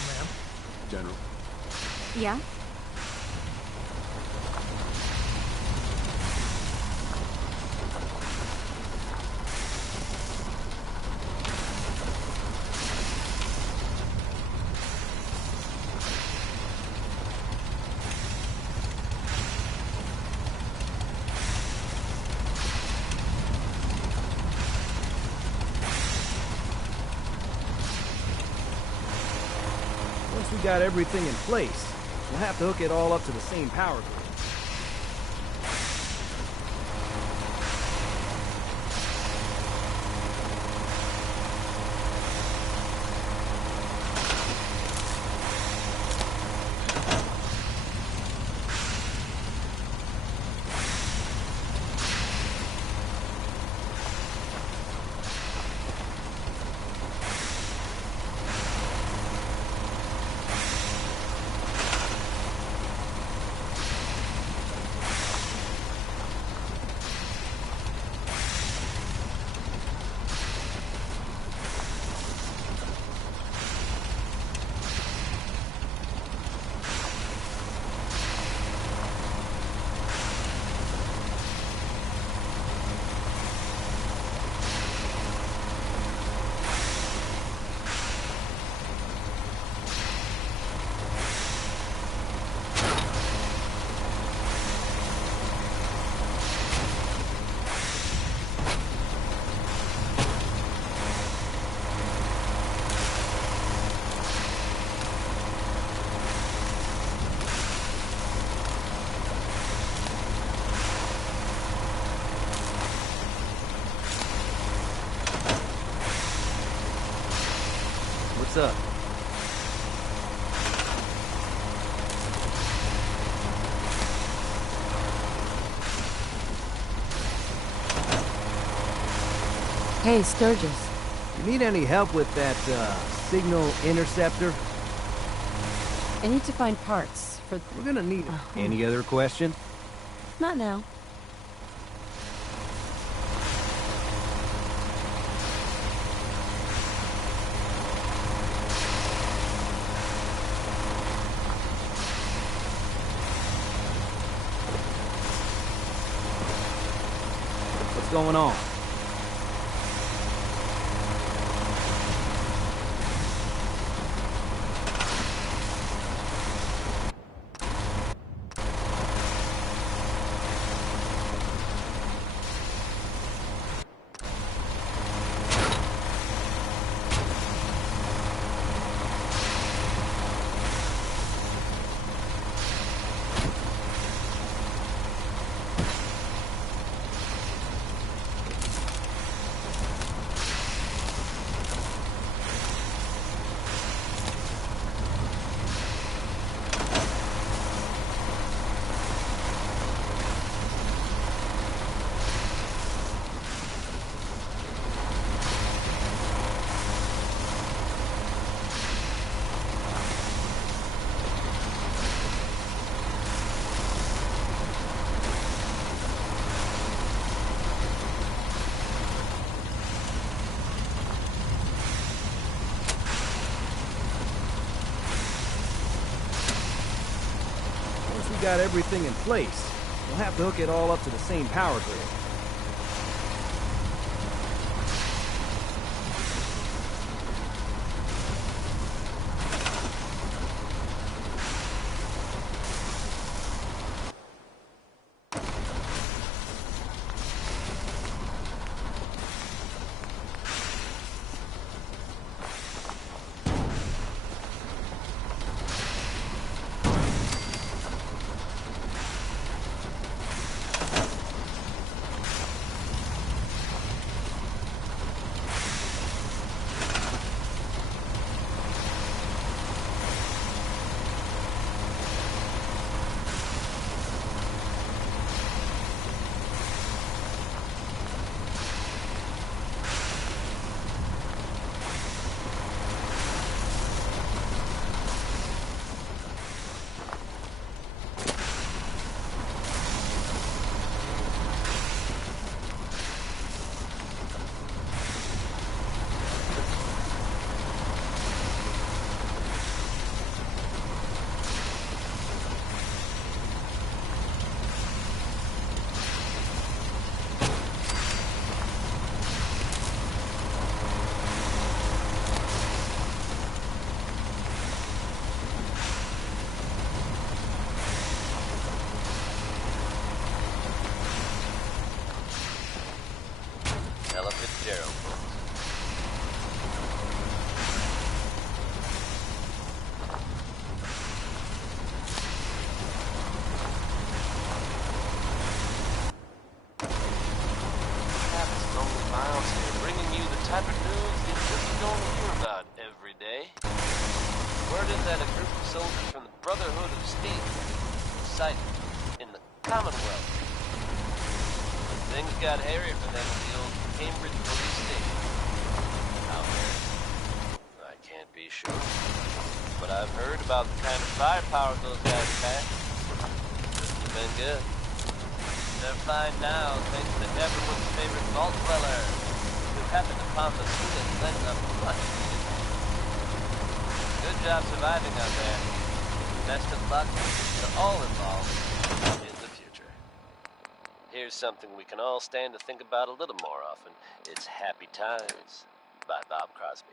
ma'am. General. Yeah? Once we got everything in place, we'll have to hook it all up to the same power grid. What's up? Hey, Sturgis. You need any help with that, signal interceptor? I need to find parts for... We're gonna need it. Any other questions? Not now. What's going on? Once we got everything in place, we'll have to hook it all up to the same power grid. Word is that a group of soldiers from the Brotherhood of Steel was sighted in the Commonwealth. Things got hairy for them at the old Cambridge police station. Out there. I can't be sure. But I've heard about the kind of firepower those guys pack. It's been good. They're fine now thanks to everyone's favorite vault dweller, who happened upon the scene and lent a much needed hand. Good job surviving out there. Best of luck to all involved in the future. Here's something we can all stand to think about a little more often. It's Happy Times by Bob Crosby.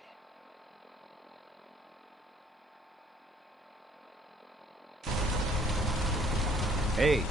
Hey.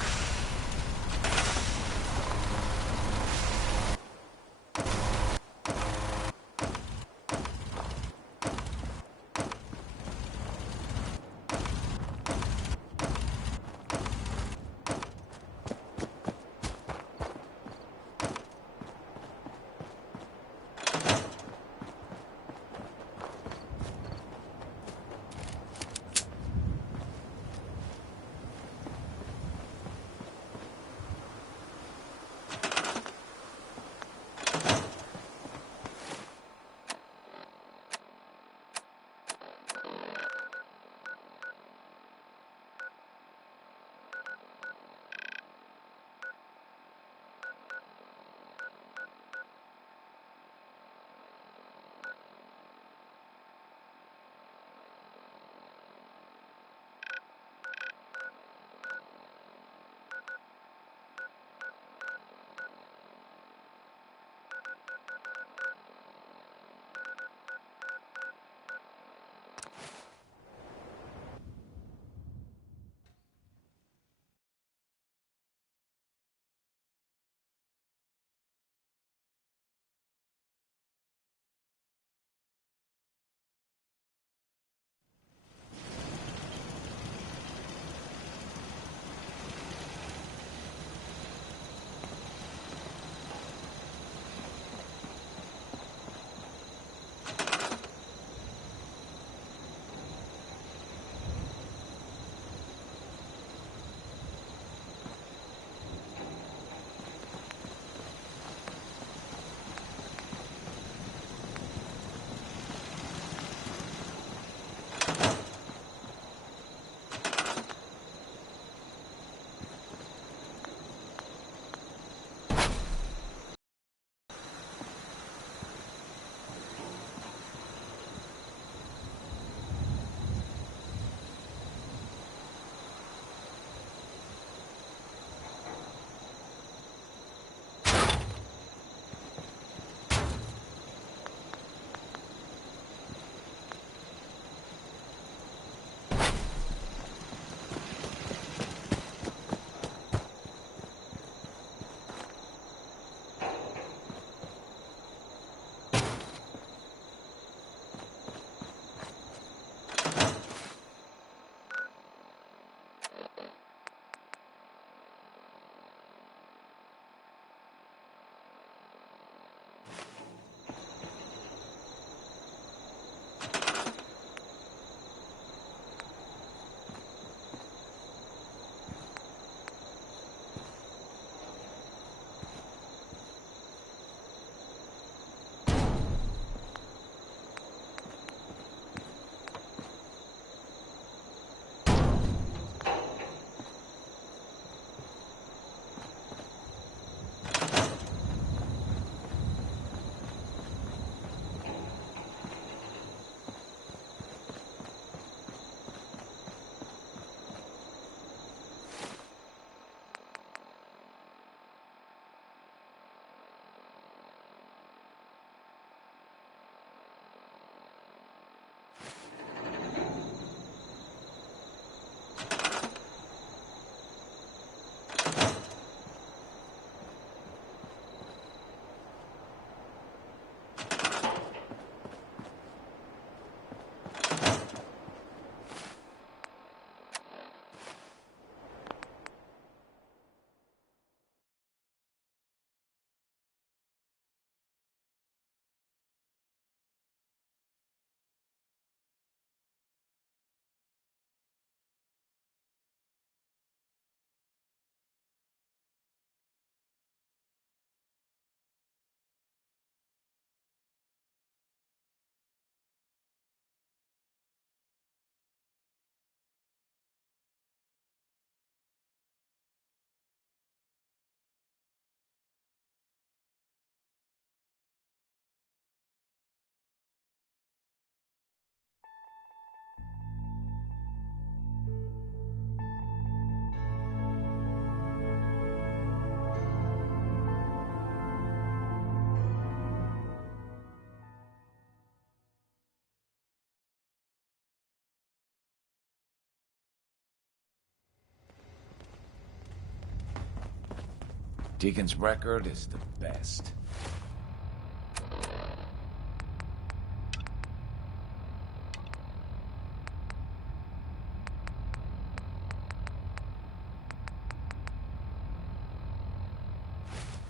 Deacon's record is the best.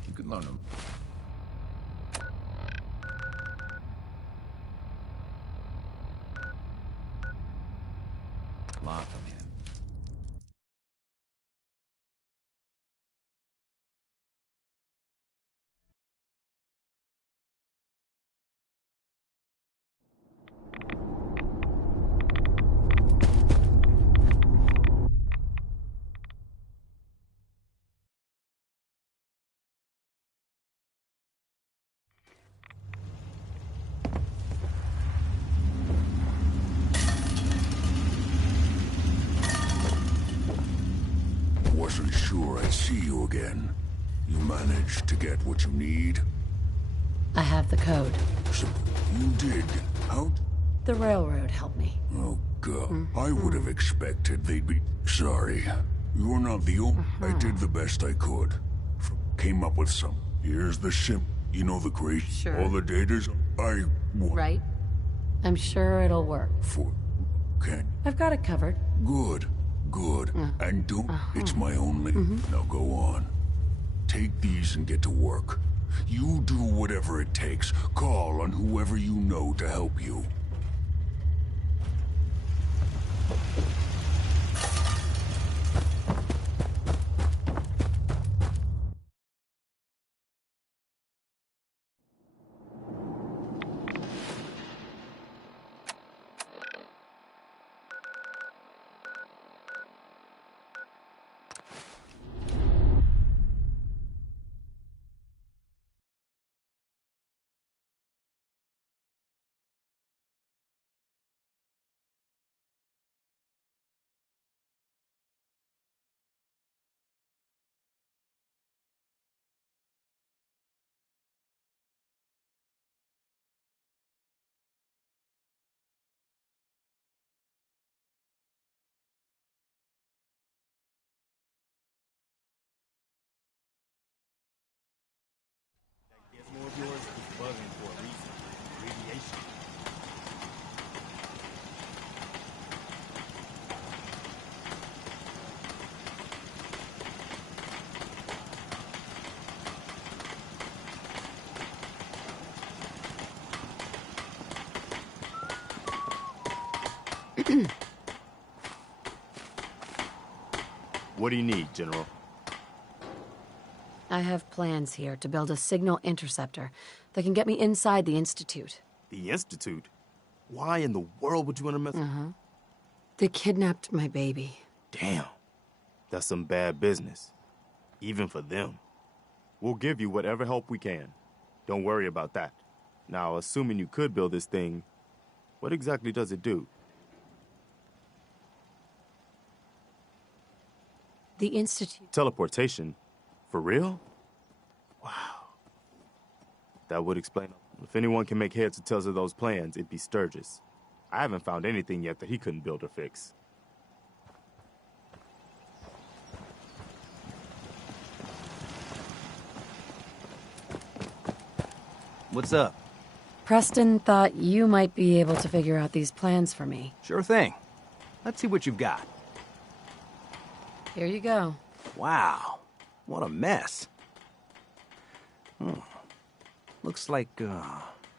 You could learn him. Lock him in. Wasn't sure I'd see you again. You managed to get what you need? I have the code. Simple. You did. How? The railroad helped me. Oh, God. I would have expected they'd be... Sorry. You're not the only... I did the best I could. Came up with some. Here's the sim... You know the crate? Sure. All the data's... Right? I'm sure it'll work. Can... I've got it covered. Good. Good. And don't... It's my only... Now go on. Take these and get to work. You do whatever it takes. Call on whoever you know to help you. More of yours is buzzing for a reason. Radiation. What do you need, General? I have plans here to build a signal interceptor that can get me inside the Institute. The Institute? Why in the world would you want to mess... They kidnapped my baby. Damn. That's some bad business. Even for them. We'll give you whatever help we can. Don't worry about that. Now, assuming you could build this thing, what exactly does it do? The Institute. Teleportation? For real? Wow. That would explain. If anyone can make heads or tails of those plans, it'd be Sturgis. I haven't found anything yet that he couldn't build or fix. What's up? Preston thought you might be able to figure out these plans for me. Sure thing. Let's see what you've got. Here you go. Wow. What a mess. Looks like,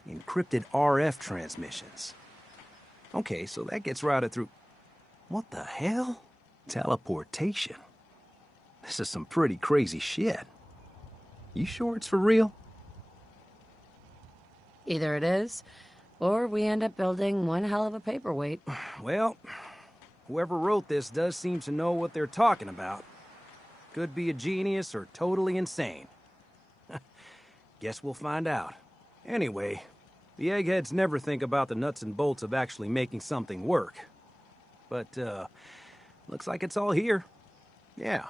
encrypted RF transmissions. Okay, so that gets routed through... What the hell? Teleportation. This is some pretty crazy shit. You sure it's for real? Either it is, or we end up building one hell of a paperweight. Well, whoever wrote this does seem to know what they're talking about. Could be a genius or totally insane. Guess we'll find out. Anyway, the eggheads never think about the nuts and bolts of actually making something work. But, looks like it's all here. Yeah,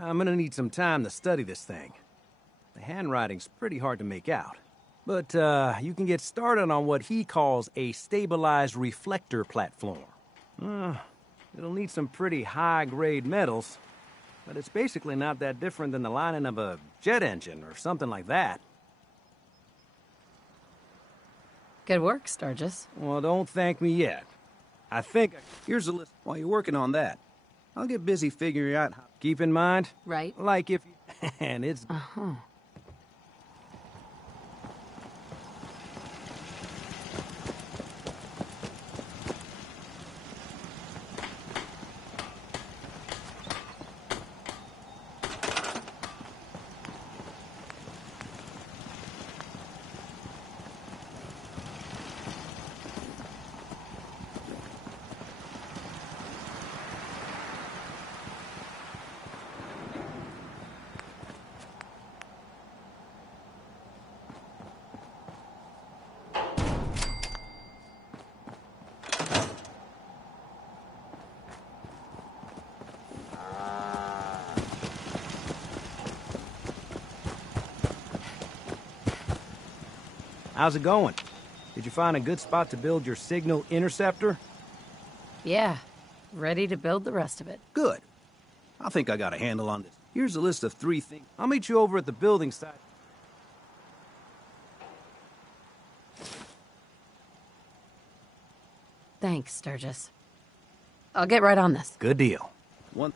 I'm gonna need some time to study this thing. The handwriting's pretty hard to make out. But, you can get started on what he calls a stabilized reflector platform. It'll need some pretty high-grade metals. but it's basically not that different than the lining of a jet engine or something like that. Good work, Sturgis. Well, don't thank me yet. I think... Here's a list. While you're working on that, I'll get busy figuring out how... Keep in mind... Right. Like if... and it's... Uh-huh. How's it going? Did you find a good spot to build your signal interceptor? Yeah. Ready to build the rest of it. Good. I think I got a handle on this. Here's a list of 3 things. I'll meet you over at the building site. Thanks, Sturgis. I'll get right on this. Good deal. One...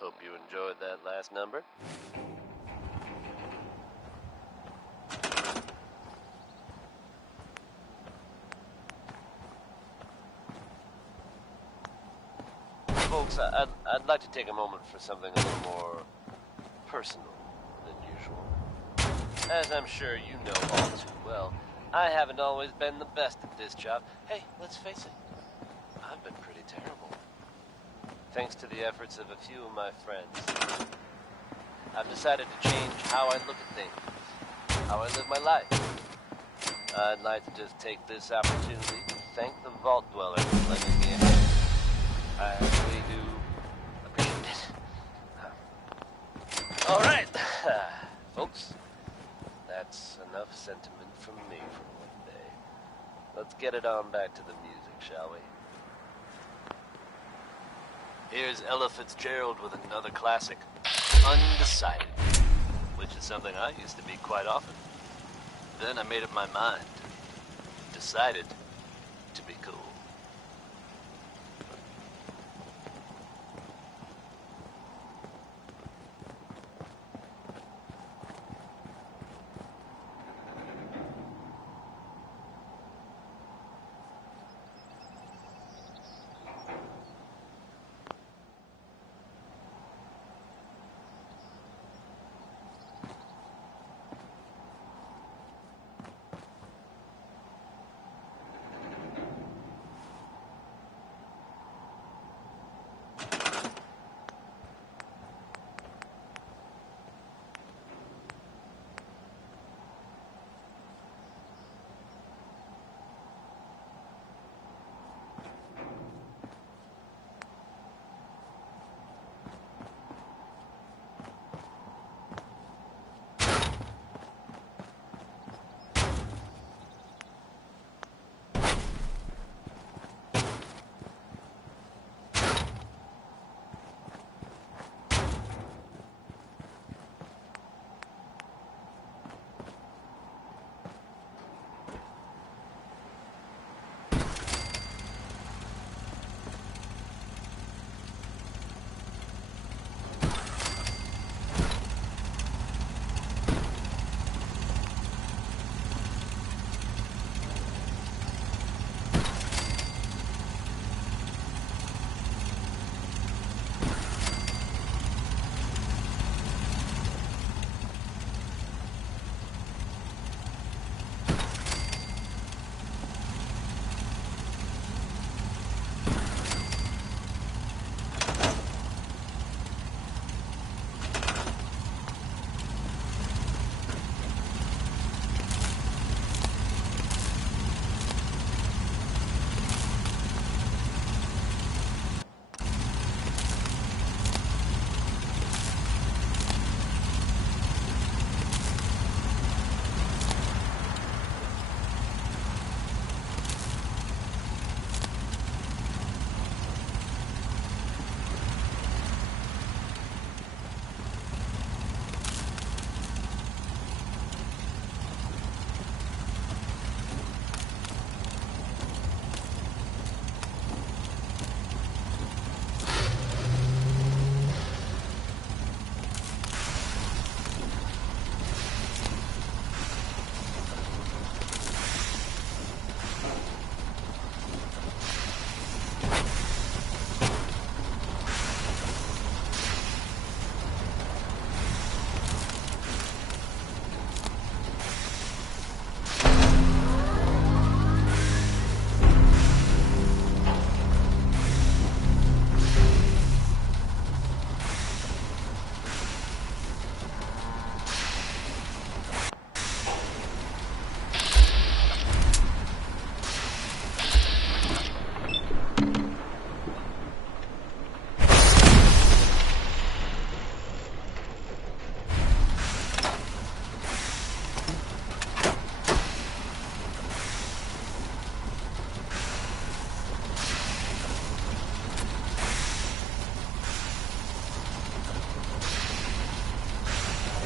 Hope you enjoyed that last number. Folks, I'd like to take a moment for something a little more personal than usual. As I'm sure you know all too well, I haven't always been the best at this job. Hey, let's face it, I've been pretty terrible. Thanks to the efforts of a few of my friends, I've decided to change how I look at things, how I live my life. I'd like to just take this opportunity to thank the Vault Dweller for letting me in. I really do appreciate it. All right, folks, that's enough sentiment from me for one day. Let's get it on back to the music, shall we? Here's Ella Fitzgerald with another classic, Undecided, which is something I used to be quite often. Then I made up my mind, decided to be cool.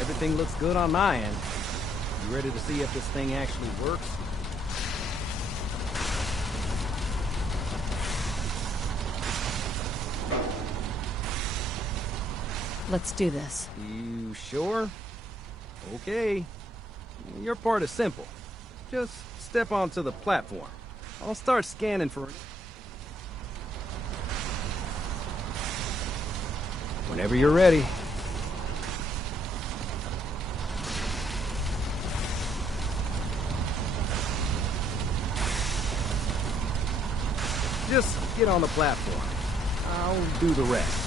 Everything looks good on my end. You ready to see if this thing actually works? Let's do this. You sure? Okay. Your part is simple. Just step onto the platform. I'll start scanning for... Whenever you're ready. Just get on the platform. I'll do the rest.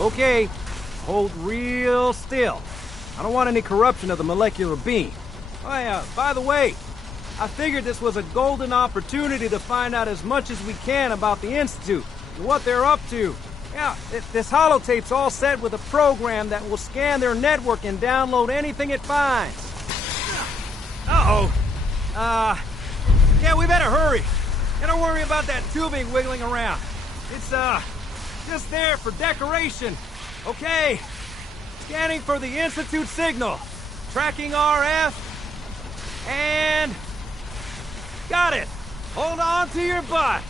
Okay, hold real still. I don't want any corruption of the molecular beam. Oh yeah, by the way, I figured this was a golden opportunity to find out as much as we can about the Institute and what they're up to. Yeah, this holotape's all set with a program that will scan their network and download anything it finds. Uh-oh. Yeah, we better hurry. And don't worry about that tubing wiggling around. It's, just there for decoration. Okay. Scanning for the Institute signal. Tracking RF. And... got it. Hold on to your butt.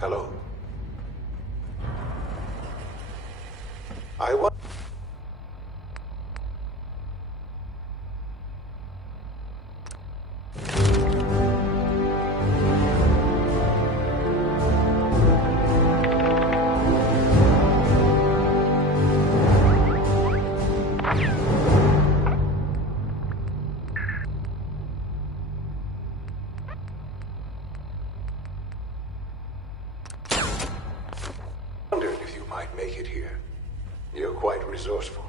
Hello. I want... wondered if you might make it here. You're quite resourceful.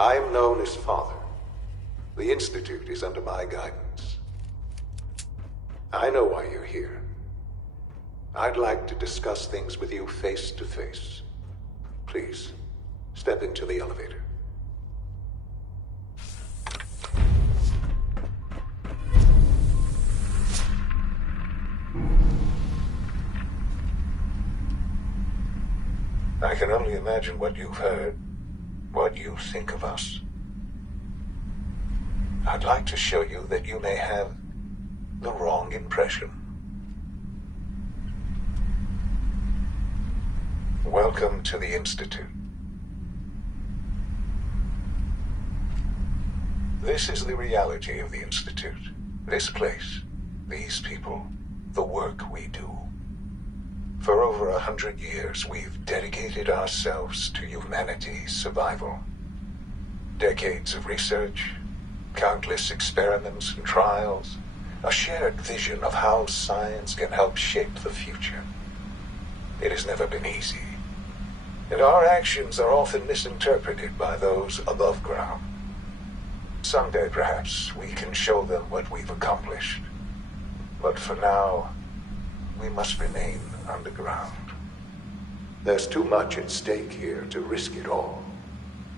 I am known as Father. The Institute is under my guidance. I know why you're here. I'd like to discuss things with you face to face. Please, step into the elevator. I can only imagine what you've heard. What you think of us. I'd like to show you that you may have the wrong impression. Welcome to the Institute. This is the reality of the Institute. This place, these people, the work we do. For over 100 years, we've dedicated ourselves to humanity's survival. Decades of research, countless experiments and trials, a shared vision of how science can help shape the future. It has never been easy, and our actions are often misinterpreted by those above ground. Someday, perhaps, we can show them what we've accomplished. But for now, we must remain underground. There's too much at stake here to risk it all.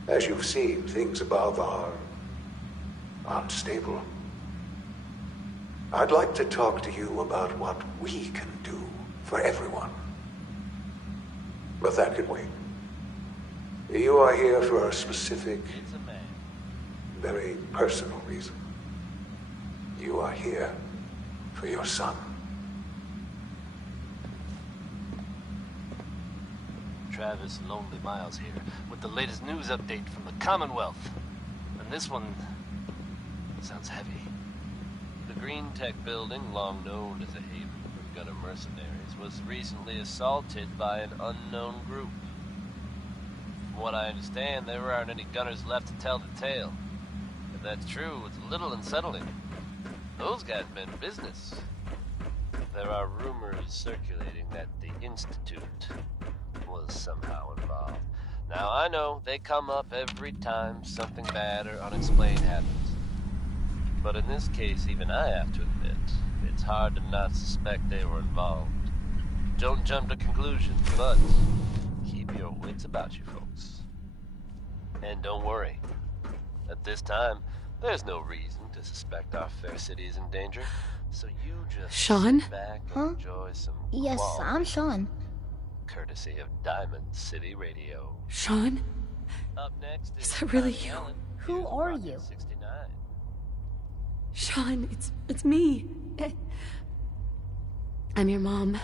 As you've seen, things above are unstable. I'd like to talk to you about what we can do for everyone. But that can wait. You are here for a specific, It's a man. very personal reason. You are here for your son. Travis Lonely Miles here, with the latest news update from the Commonwealth. And this one sounds heavy. The Green Tech building, long known as a haven for gunner mercenaries, was recently assaulted by an unknown group. From what I understand, there aren't any gunners left to tell the tale. If that's true, it's a little unsettling. Those guys meant business. There are rumors circulating that the Institute was somehow involved. Now, I know they come up every time something bad or unexplained happens. But in this case, even I have to admit, it's hard to not suspect they were involved. Don't jump to conclusions, but keep your wits about you, folks. And don't worry. At this time, there's no reason to suspect our fair city is in danger. So you just Sean? sit back and enjoy some Yes, quality I'm Sean. courtesy of Diamond City Radio. Sean? Up next is that really Connie you? Allen, Who News are Rocket you? 69. Sean, it's me. I'm your mom.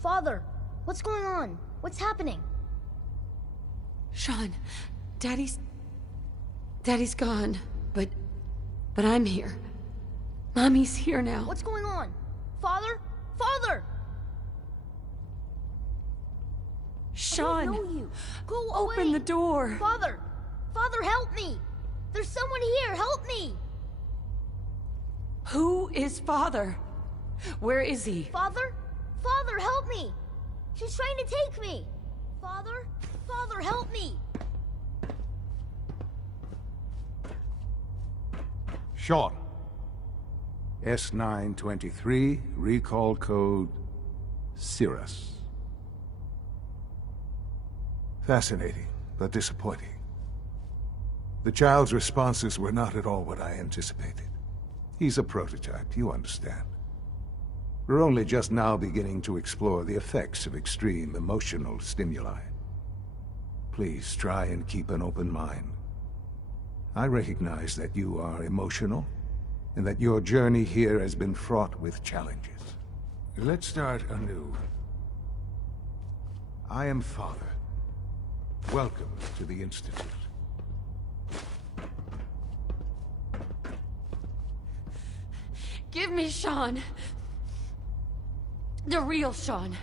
Father, what's going on? What's happening? Sean, Daddy's gone, but I'm here. Mommy's here now. What's going on? Father? Father! Sean, I don't know you. Go open away. the door. Father! Father, help me! There's someone here, help me! Who is Father? Where is he? Father? Father, help me! She's trying to take me! Father? Father, help me! Sean. S923, recall code Cirrus. Fascinating, but disappointing. The child's responses were not at all what I anticipated. He's a prototype, you understand. We're only just now beginning to explore the effects of extreme emotional stimuli. Please try and keep an open mind. I recognize that you are emotional, and that your journey here has been fraught with challenges. Let's start anew. I am Father. Welcome to the Institute. Give me Sean. The real Sean.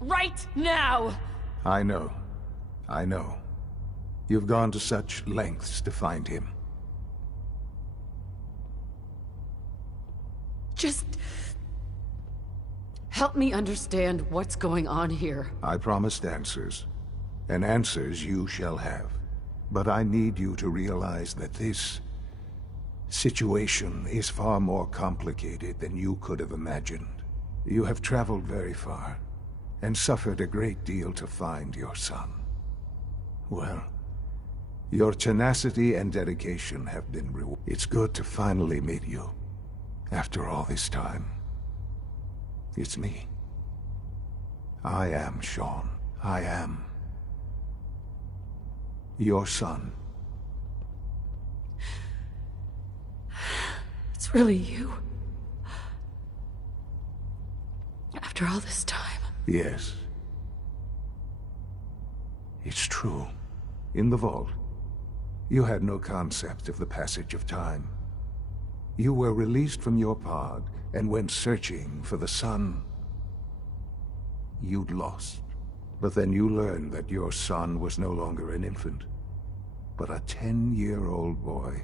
Right now! I know. I know. You've gone to such lengths to find him. Just help me understand what's going on here. I promised answers, and answers you shall have. But I need you to realize that this situation is far more complicated than you could have imagined. You have traveled very far, and suffered a great deal to find your son. Well, your tenacity and dedication have been rewarded. It's good to finally meet you. After all this time, it's me. I am Sean. I am your son. It's really you. After all this time. Yes. It's true. In the vault, you had no concept of the passage of time. You were released from your pod and went searching for the son you'd lost. But then you learned that your son was no longer an infant, but a 10-year-old boy.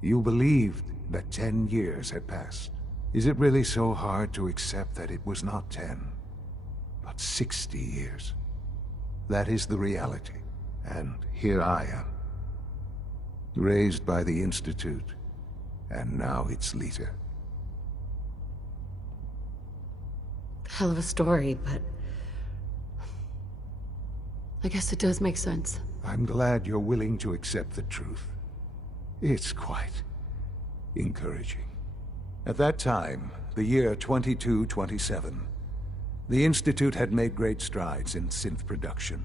You believed that 10 years had passed. Is it really so hard to accept that it was not 10, but 60 years? That is the reality. And here I am, raised by the Institute, and now its leader. Hell of a story, but I guess it does make sense. I'm glad you're willing to accept the truth. It's quite encouraging. At that time, the year 2227, the Institute had made great strides in synth production.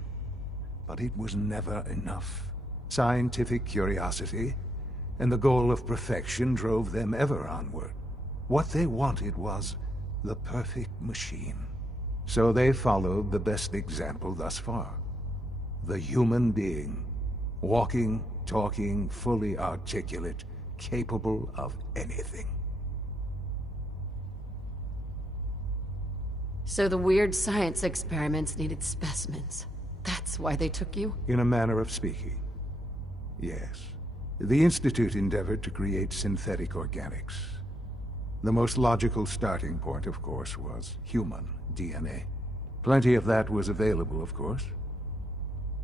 But it was never enough. Scientific curiosity and the goal of perfection drove them ever onward. What they wanted was the perfect machine. So they followed the best example thus far. The human being. Walking, talking, fully articulate, capable of anything. So the weird science experiments needed specimens. That's why they took you? In a manner of speaking, yes. The Institute endeavored to create synthetic organics. The most logical starting point, of course, was human DNA. Plenty of that was available, of course.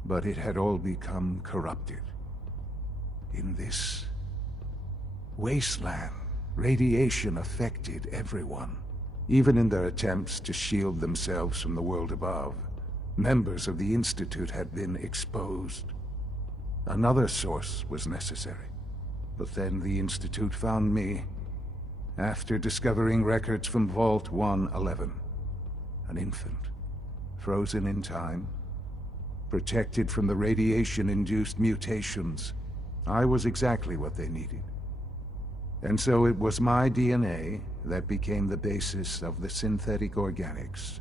But it had all become corrupted. In this wasteland, radiation affected everyone. Even in their attempts to shield themselves from the world above, members of the Institute had been exposed. Another source was necessary. But then the Institute found me, after discovering records from Vault 111. An infant, frozen in time, protected from the radiation-induced mutations. I was exactly what they needed. And so it was my DNA that became the basis of the synthetic organics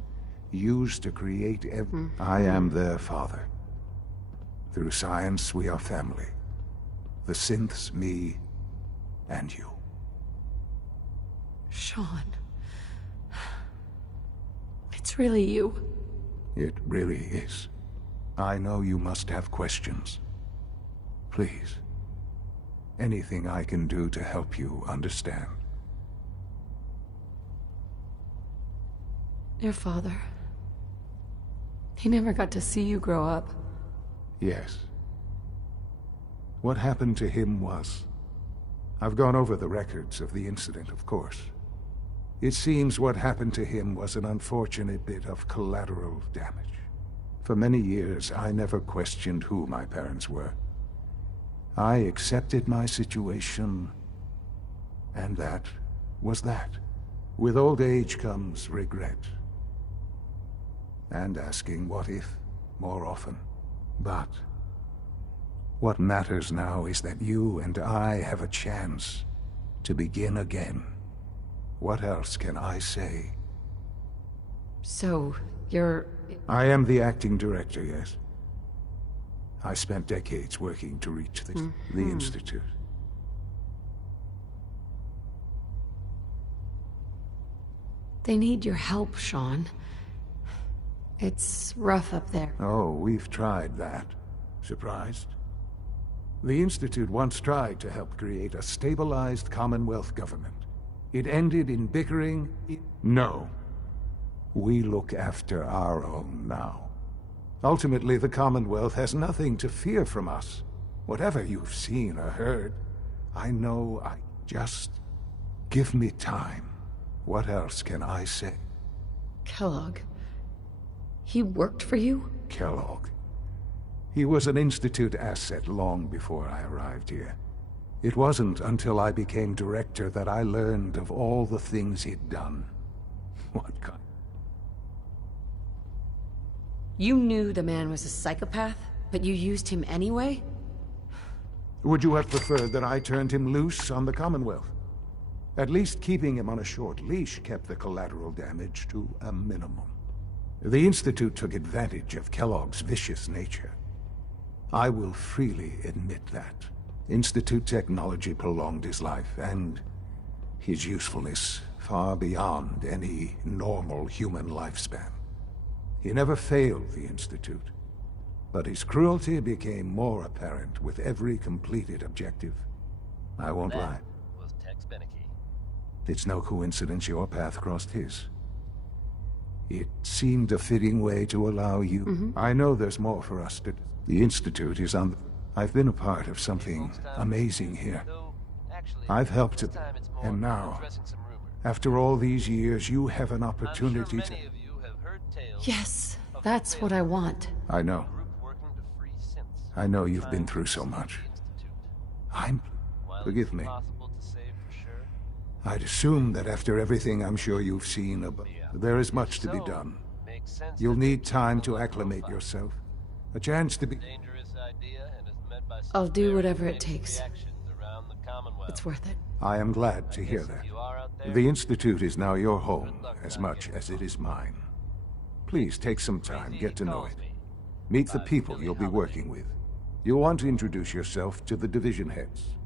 used to create I am their father. Through science, we are family. The synths, me, and you. Sean. It's really you. It really is. I know you must have questions. Please. Anything I can do to help you understand. Your father. He never got to see you grow up. Yes. What happened to him was... I've gone over the records of the incident, of course. It seems what happened to him was an unfortunate bit of collateral damage. For many years, I never questioned who my parents were. I accepted my situation, and that was that. With old age comes regret. And asking what if more often. But what matters now is that you and I have a chance to begin again. What else can I say? So, you're... I am the acting director, yes. I spent decades working to reach the Institute. They need your help, Sean. It's rough up there. Oh, we've tried that. Surprised? The Institute once tried to help create a stabilized Commonwealth government. It ended in bickering. No. We look after our own now. Ultimately, the Commonwealth has nothing to fear from us. Whatever you've seen or heard, I know just give me time. What else can I say? Kellogg. He worked for you? Kellogg. He was an Institute asset long before I arrived here. It wasn't until I became director that I learned of all the things he'd done. What kind? You knew the man was a psychopath, but you used him anyway? Would you have preferred that I turned him loose on the Commonwealth? At least keeping him on a short leash kept the collateral damage to a minimum. The Institute took advantage of Kellogg's vicious nature. I will freely admit that. Institute technology prolonged his life, and his usefulness far beyond any normal human lifespan. He never failed the Institute, but his cruelty became more apparent with every completed objective. I won't lie. Was Tex Beneke. It's no coincidence your path crossed his. It seemed a fitting way to allow you... I know there's more for us to... The Institute is on... I've been a part of something amazing here. I've helped it, and now, after all these years, you have an opportunity to... Yes, that's what I want. I know. I know you've been through so much. Forgive me. I'd assume that after everything I'm sure you've seen, there is much to be done. You'll need time to acclimate yourself. A chance to be... I'll do whatever it takes. It's worth it. I am glad to hear that. The Institute is now your home, as much as it is mine. Please take some time, get to know it. Meet the people you'll be working with. You'll want to introduce yourself to the division heads.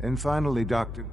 And finally, Doctor...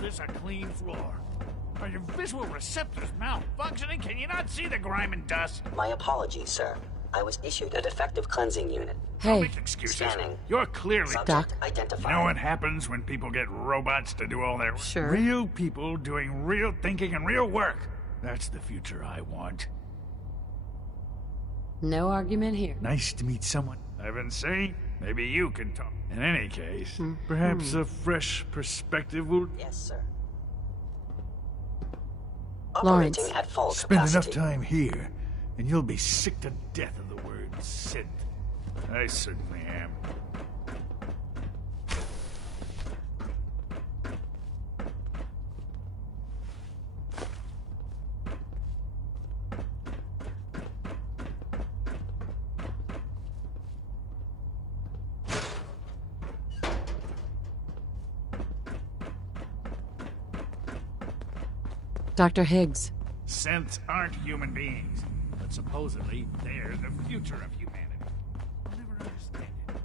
This a clean floor. Are your visual receptors malfunctioning? Can you not see the grime and dust? My apologies, sir. I was issued a defective cleansing unit. Hey. Don't make excuses. Scanning. You're clearly... Doc. Identified. You know what happens when people get robots to do all their... Sure. Real people doing real thinking and real work. That's the future I want. No argument here. Nice to meet someone I haven't seen. Maybe you can talk. In any case, perhaps a fresh perspective will... Yes, sir. Lawrence. Operating at full Spend capacity. enough time here, and you'll be sick to death of the word synth. I certainly am. Dr. Higgs. Synths aren't human beings, but supposedly they're the future of humanity. I'll never understand it.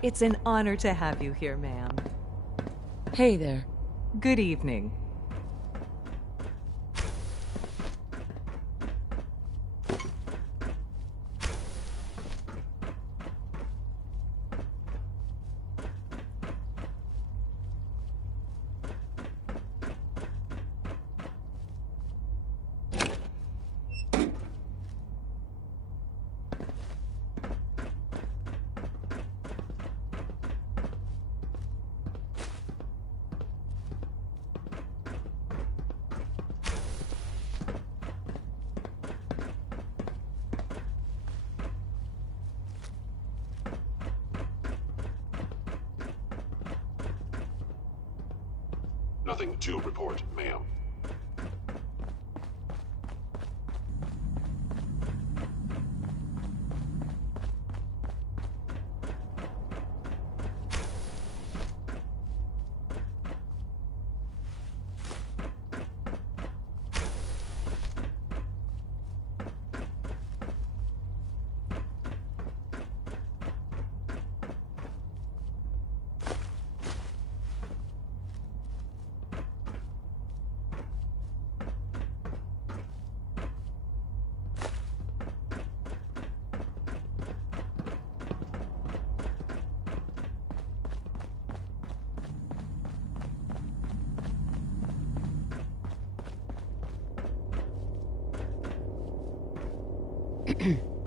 It's an honor to have you here, ma'am. Hey there. Good evening. Nothing to report, ma'am.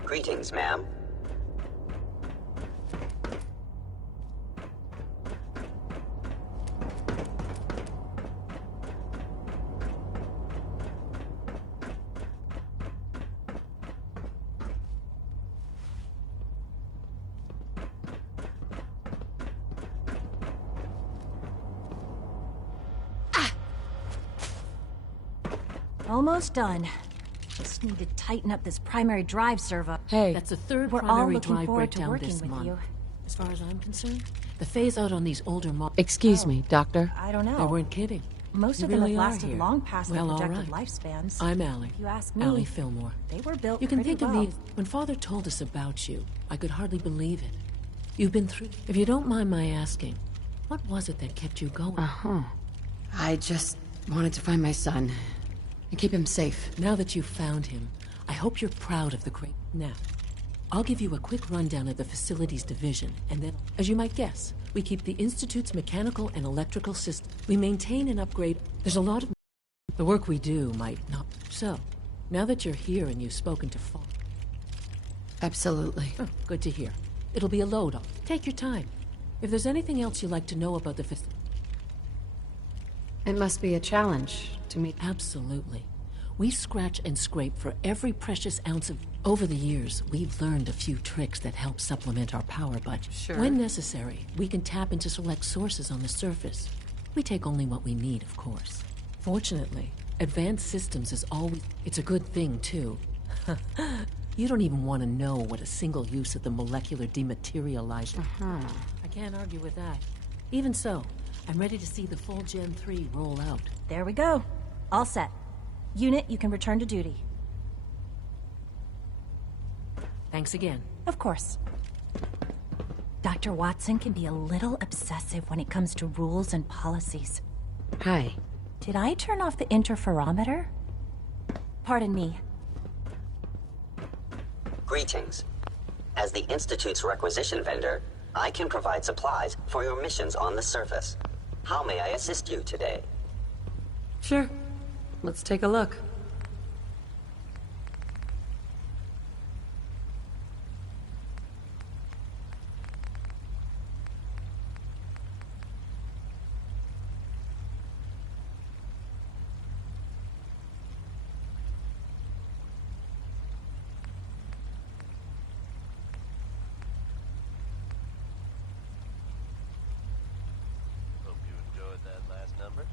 Greetings, ma'am. Almost done. Just need to tighten up this primary drive servo. Hey, that's the third We're primary all looking drive forward to breakdown working this with month. you. As far as I'm concerned, the phase out on these older models. excuse me, Doctor. I don't know. They weren't kidding. Most You of them really have are lasted here. long past Well, their all projected right. lifespans. I'm Allie. If you ask me, Allie Fillmore. they were built You can pretty think well. of me. When Father told us about you, I could hardly believe it. You've been through. If you don't mind my asking, what was it that kept you going? I just wanted to find my son and keep him safe. Now that you've found him, I hope you're proud of the great. Now, I'll give you a quick rundown of the facilities division, and then, as you might guess, we keep the Institute's mechanical and electrical system. We maintain and upgrade. There's a lot of the work we do might not. So, now that you're here and you've spoken to Father. Absolutely. Oh, good to hear. It'll be a load off. Take your time. If there's anything else you'd like to know about the facility. It must be a challenge to meet. Absolutely. We scratch and scrape for every precious ounce of... Over the years, we've learned a few tricks that help supplement our power budget. Sure. When necessary, we can tap into select sources on the surface. We take only what we need, of course. Fortunately, advanced systems is always... It's a good thing, too. You don't even want to know what a single use of the molecular dematerializer... I can't argue with that. Even so, I'm ready to see the full Gen 3 roll out. There we go. All set. Unit, you can return to duty. Thanks again. Of course. Dr. Watson can be a little obsessive when it comes to rules and policies. Hi. Did I turn off the interferometer? Pardon me. Greetings. As the Institute's requisition vendor, I can provide supplies for your missions on the surface. How may I assist you today? Sure. Let's take a look. Hope you enjoyed that last number.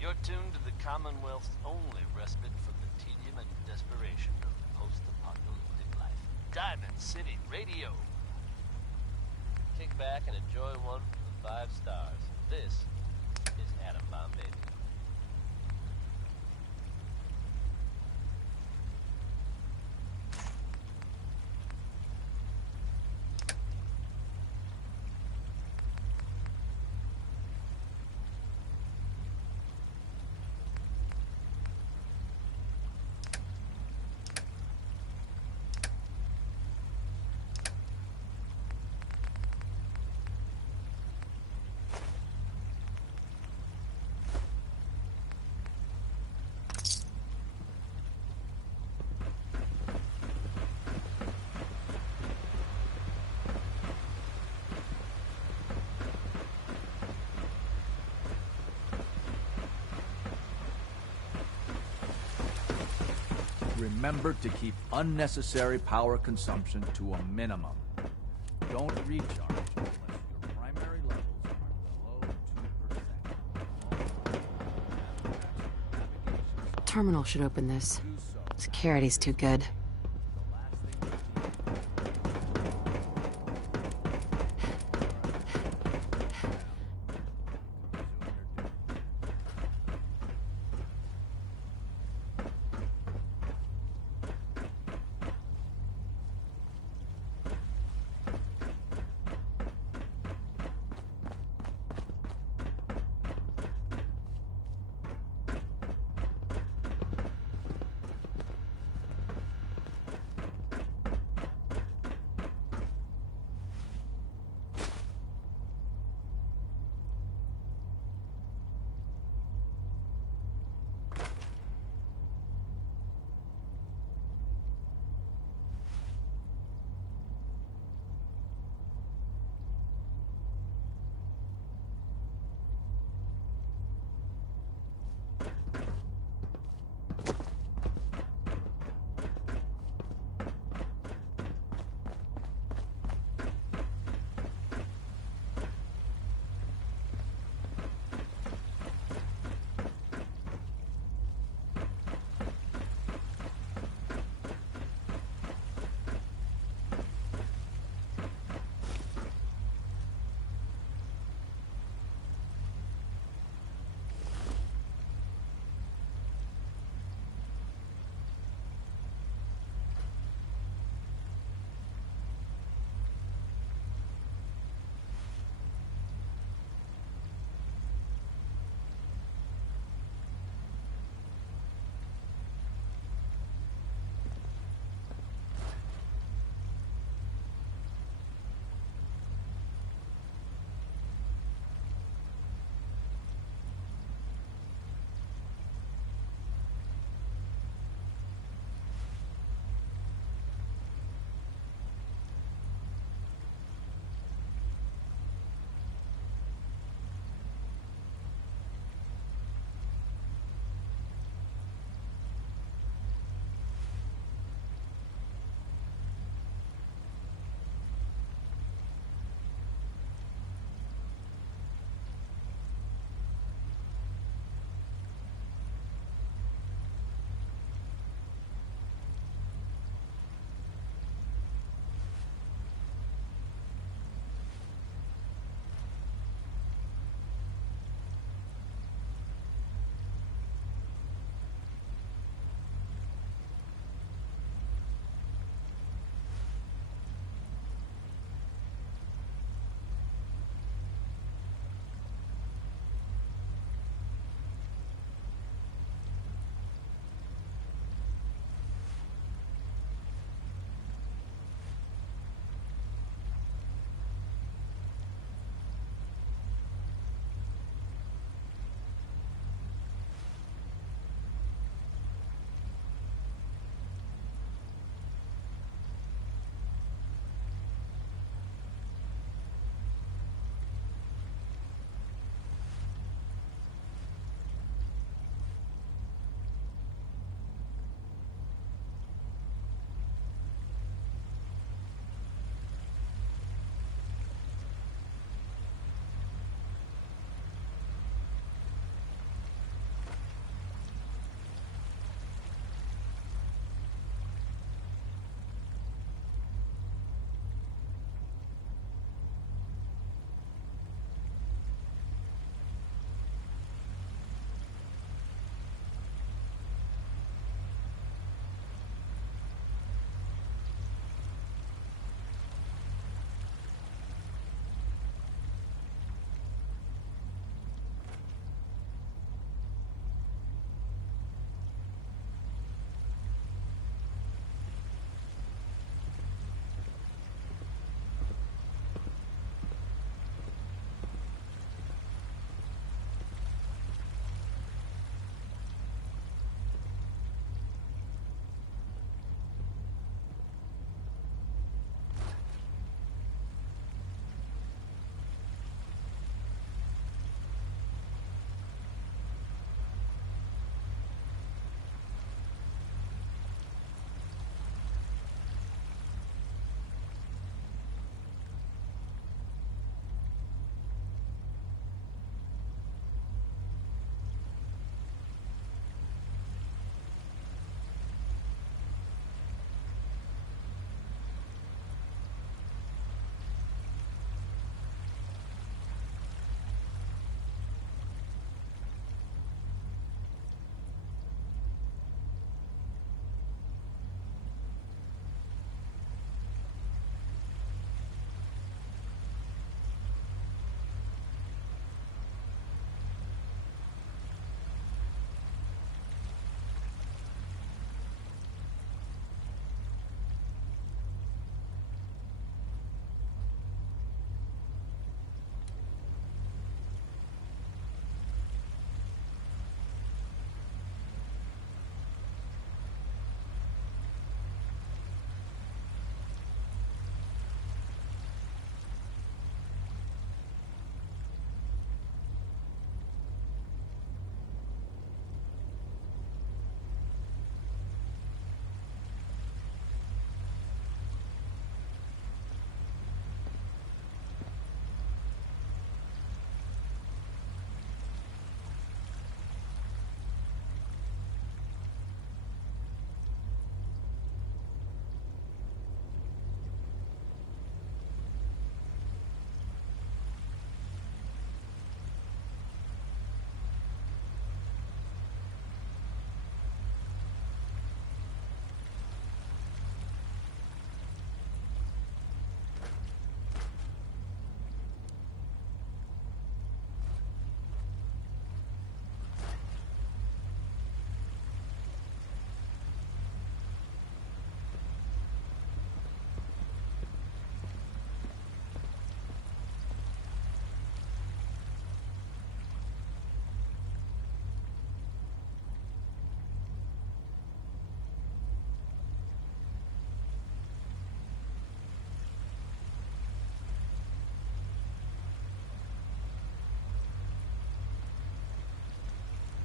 You're tuned to the Commonwealth's only respite from the tedium and desperation of post-apocalyptic life. Diamond City Radio. Kick back and enjoy one from the 5 stars. This is Atom Bomb Baby. remember to keep unnecessary power consumption to a minimum. Don't recharge unless your primary levels are below 2%. Terminal should open this. Security's too good.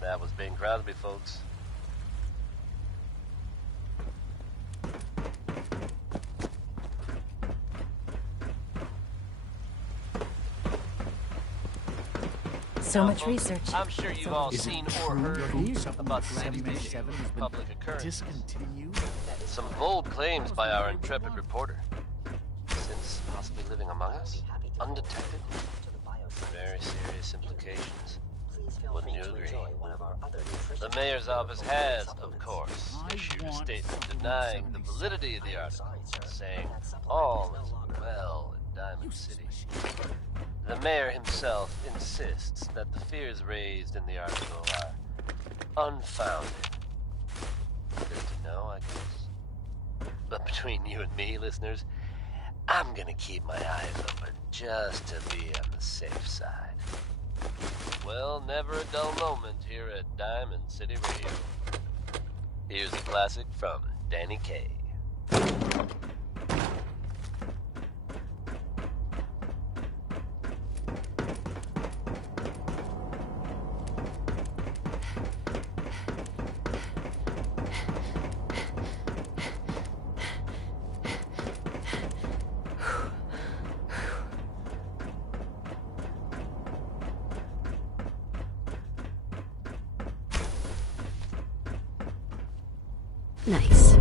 That was Bing Crosby, folks. So much research. I'm sure you've all seen or heard about the city's issue of public occurrence. Discontinued? Some bold claims by our intrepid reporter. Since possibly living among us, undetected. Very serious implications. Wouldn't you agree? The mayor's office has, of course, issued a statement denying the validity of the article, saying all is well in Diamond City. The mayor himself insists that the fears raised in the article are unfounded. Good to know, I guess. But between you and me, listeners, I'm gonna keep my eyes open just to be on the safe side. Well, never a dull moment here at Diamond City Radio. Here's a classic from Danny Kaye. Nice.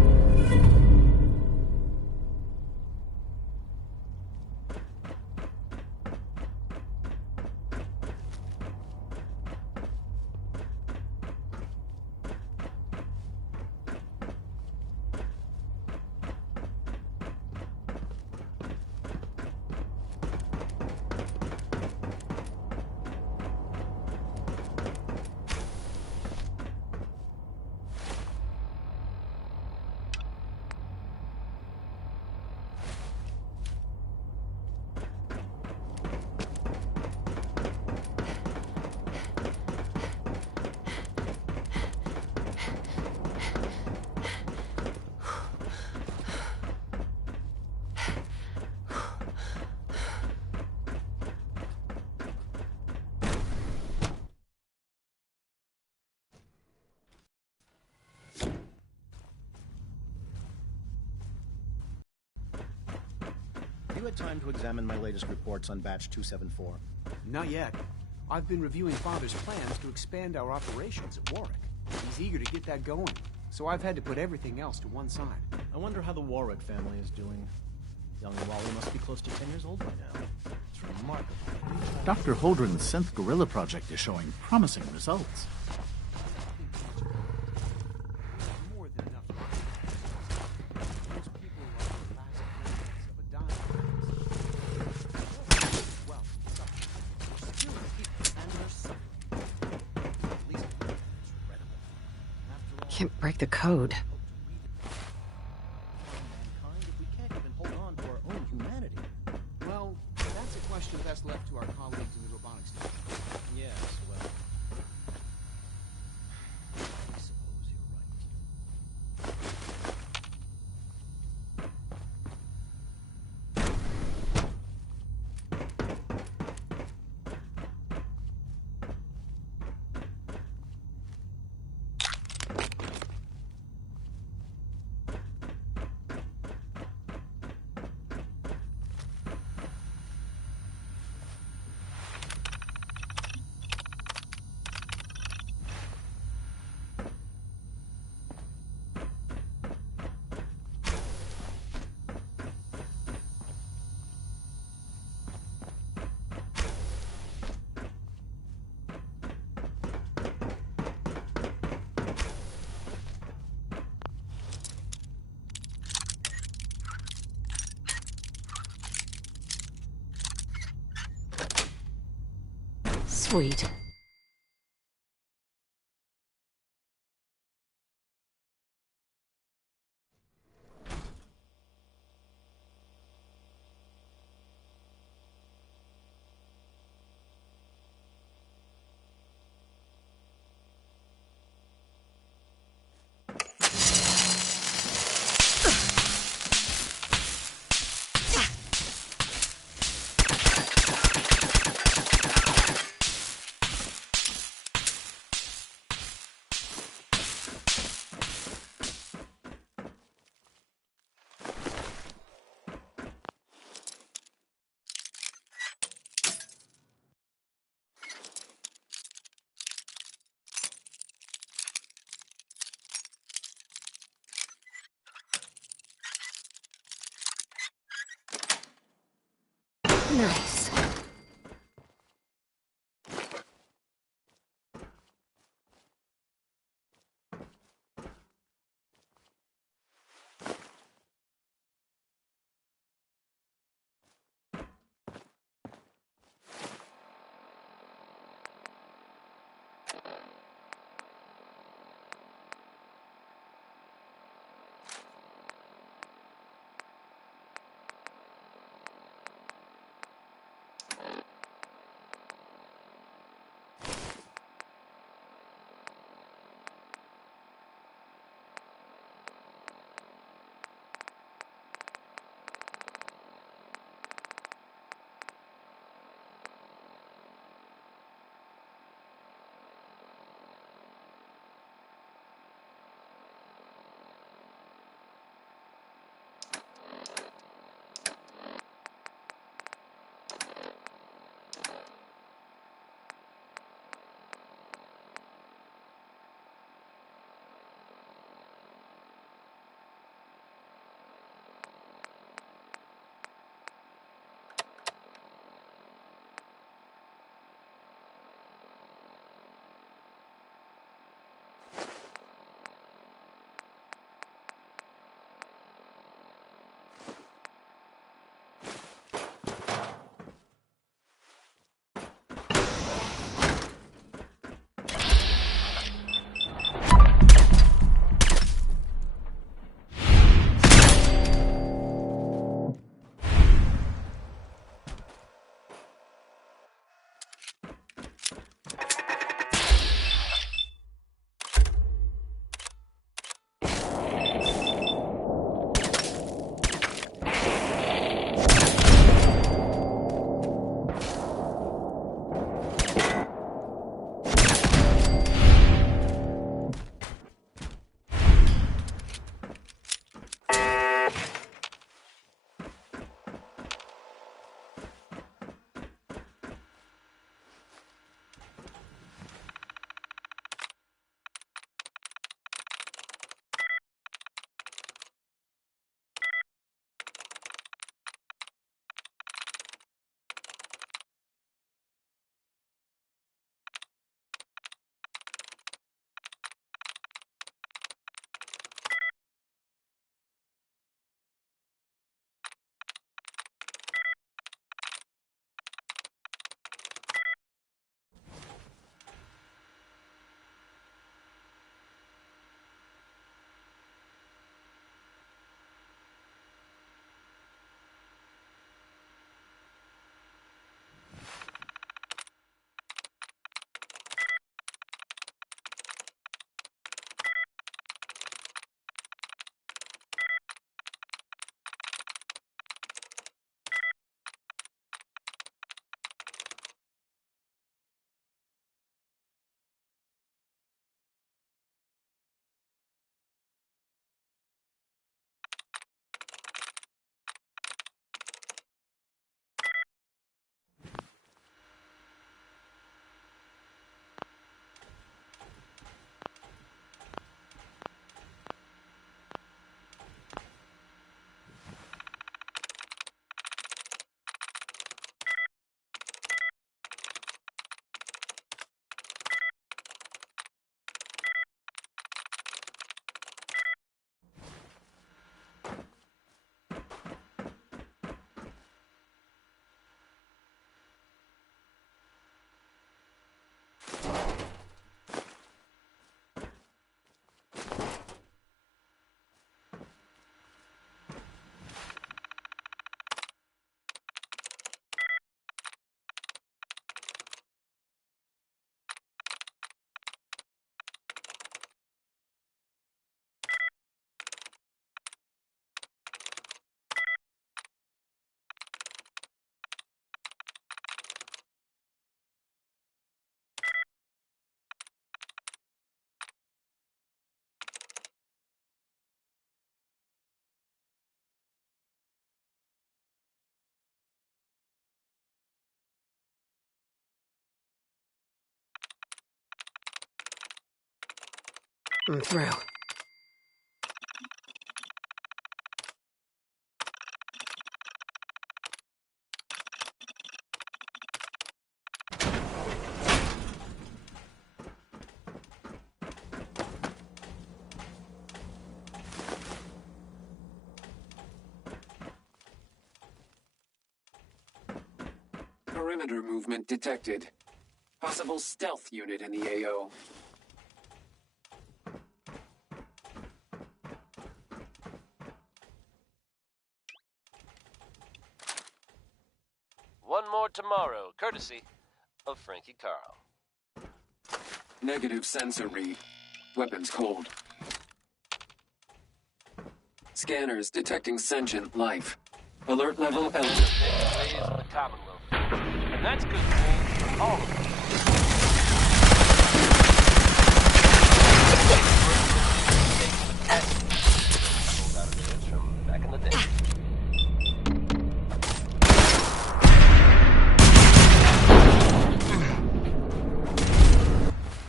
You had time to examine my latest reports on Batch 274? Not yet. I've been reviewing Father's plans to expand our operations at Warwick. He's eager to get that going, so I've had to put everything else to one side. I wonder how the Warwick family is doing. Young Wally must be close to 10 years old by now. It's remarkable. Dr. Holdren's Synth Gorilla project is showing promising results. Can't break the code. Well, that's a question best left to our colleagues in the robotics team. Yes, well... I suppose you're right. Sweet. Nice. I'm through. Perimeter movement detected. Possible stealth unit in the AO. One more tomorrow, courtesy of Frankie Carl. Negative sensor read. Weapons cold. Scanners detecting sentient life. Alert level L. Ways in the Commonwealth. And that's good news for all of us. From back in the day.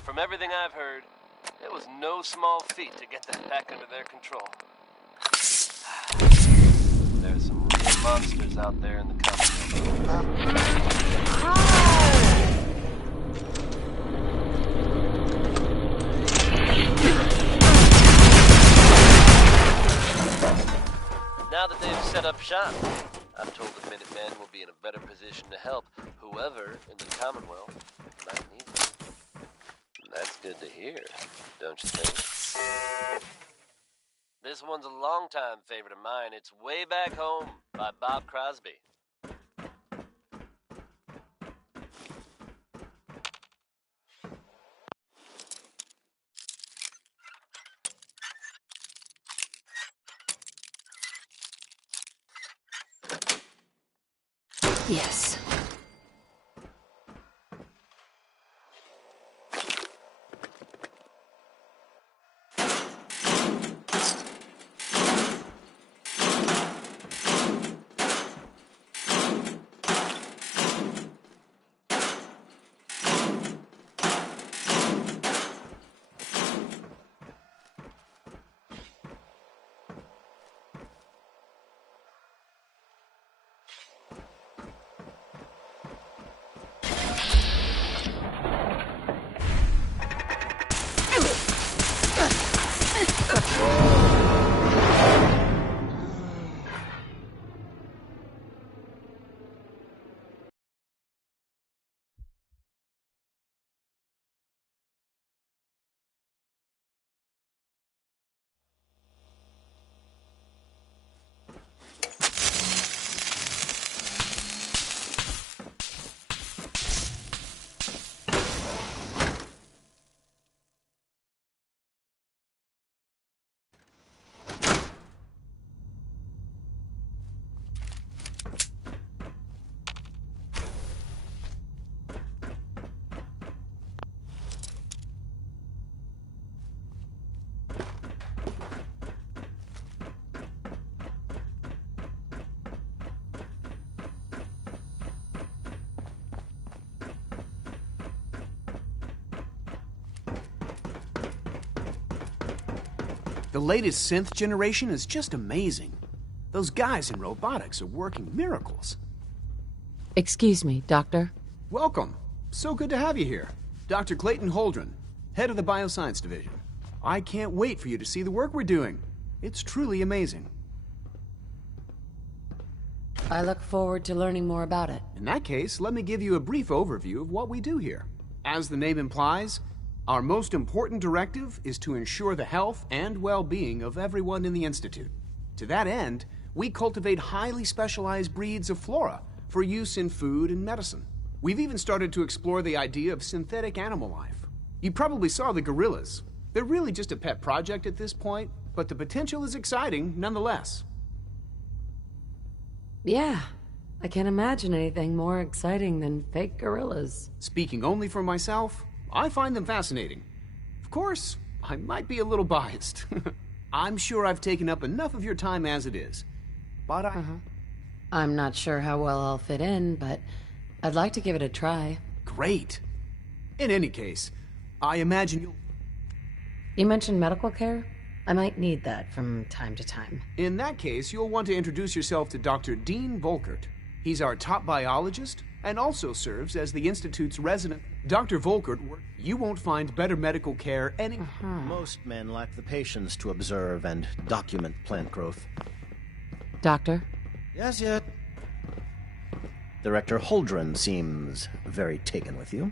From everything I've heard, it was no small feat to get that back under their control. There's some real monsters out there in the Commonwealth. Now that they've set up shop, I'm told the Minutemen will be in a better position to help whoever in the Commonwealth might need them. That's good to hear, don't you think? This one's a longtime favorite of mine. It's Way Back Home by Bob Crosby. Yes. The latest synth generation is just amazing. Those guys in robotics are working miracles. Excuse me, Doctor. Welcome. So good to have you here. Dr. Clayton Holdren, head of the Bioscience Division. I can't wait for you to see the work we're doing. It's truly amazing. I look forward to learning more about it. In that case, let me give you a brief overview of what we do here. As the name implies, our most important directive is to ensure the health and well-being of everyone in the Institute. To that end, we cultivate highly specialized breeds of flora for use in food and medicine. We've even started to explore the idea of synthetic animal life. You probably saw the gorillas. They're really just a pet project at this point, but the potential is exciting nonetheless. Yeah, I can't imagine anything more exciting than fake gorillas. Speaking only for myself, I find them fascinating. Of course, I might be a little biased. I'm sure I've taken up enough of your time as it is. But I'm not sure how well I'll fit in, but I'd like to give it a try. Great. In any case, I imagine you'll... You mentioned medical care? I might need that from time to time. In that case, you'll want to introduce yourself to Dr. Dean Volkert. He's our top biologist and also serves as the Institute's resident. Dr. Volkert, you won't find better medical care any... Most men lack the patience to observe and document plant growth. Doctor? Yes, yet. Director Holdren seems very taken with you.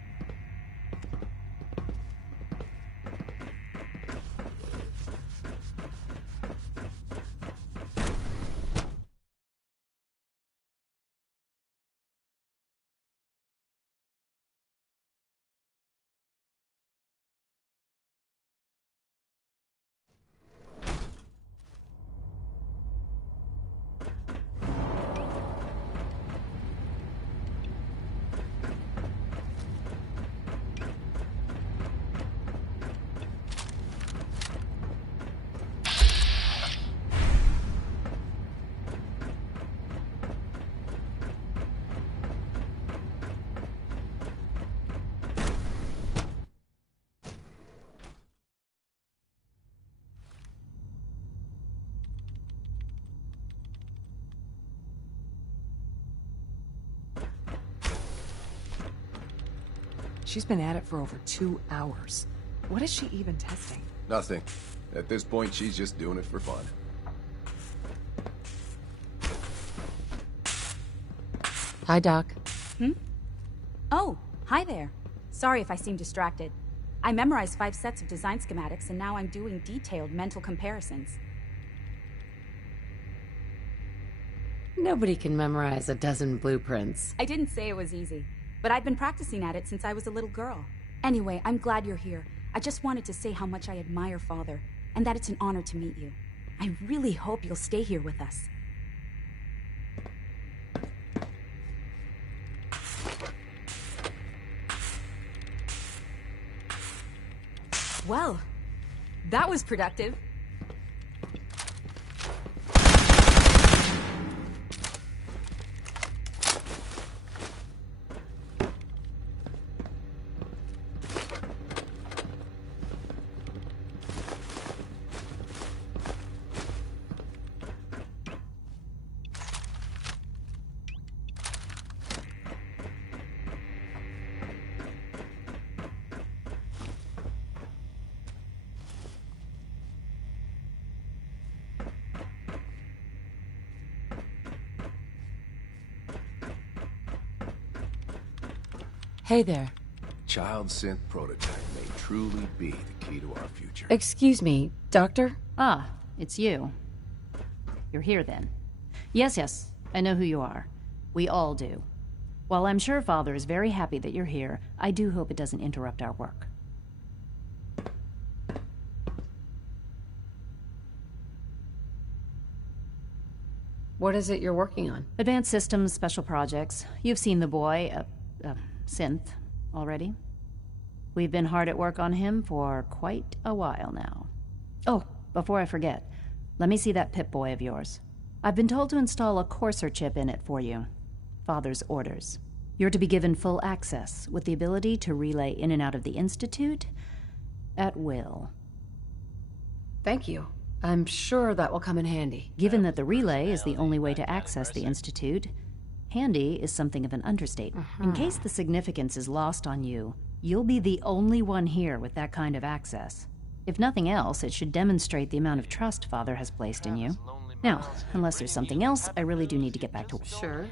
She's been at it for over 2 hours. What is she even testing? Nothing. At this point, she's just doing it for fun. Hi, Doc. Oh, hi there. Sorry if I seem distracted. I memorized 5 sets of design schematics, and now I'm doing detailed mental comparisons. Nobody can memorize a dozen blueprints. I didn't say it was easy, but I've been practicing at it since I was a little girl. Anyway, I'm glad you're here. I just wanted to say how much I admire Father, and that it's an honor to meet you. I really hope you'll stay here with us. Well, that was productive. Hey there. Child synth prototype may truly be the key to our future. Excuse me, Doctor? Ah, it's you. You're here then. Yes, I know who you are. We all do. While I'm sure Father is very happy that you're here, I do hope it doesn't interrupt our work. What is it you're working on? Advanced Systems Special Projects. You've seen the boy, Synth, already. We've been hard at work on him for quite a while now. Oh, before I forget, let me see that Pip-Boy of yours. I've been told to install a Courser chip in it for you. Father's orders. You're to be given full access, with the ability to relay in and out of the Institute at will. Thank you. I'm sure that will come in handy. Given that the relay is the only way to access the Institute, handy is something of an understatement. In case the significance is lost on you, you'll be the only one here with that kind of access. If nothing else, it should demonstrate the amount of trust Father has placed in you. Now, unless there's something else, I really do need to get back to work. Sure.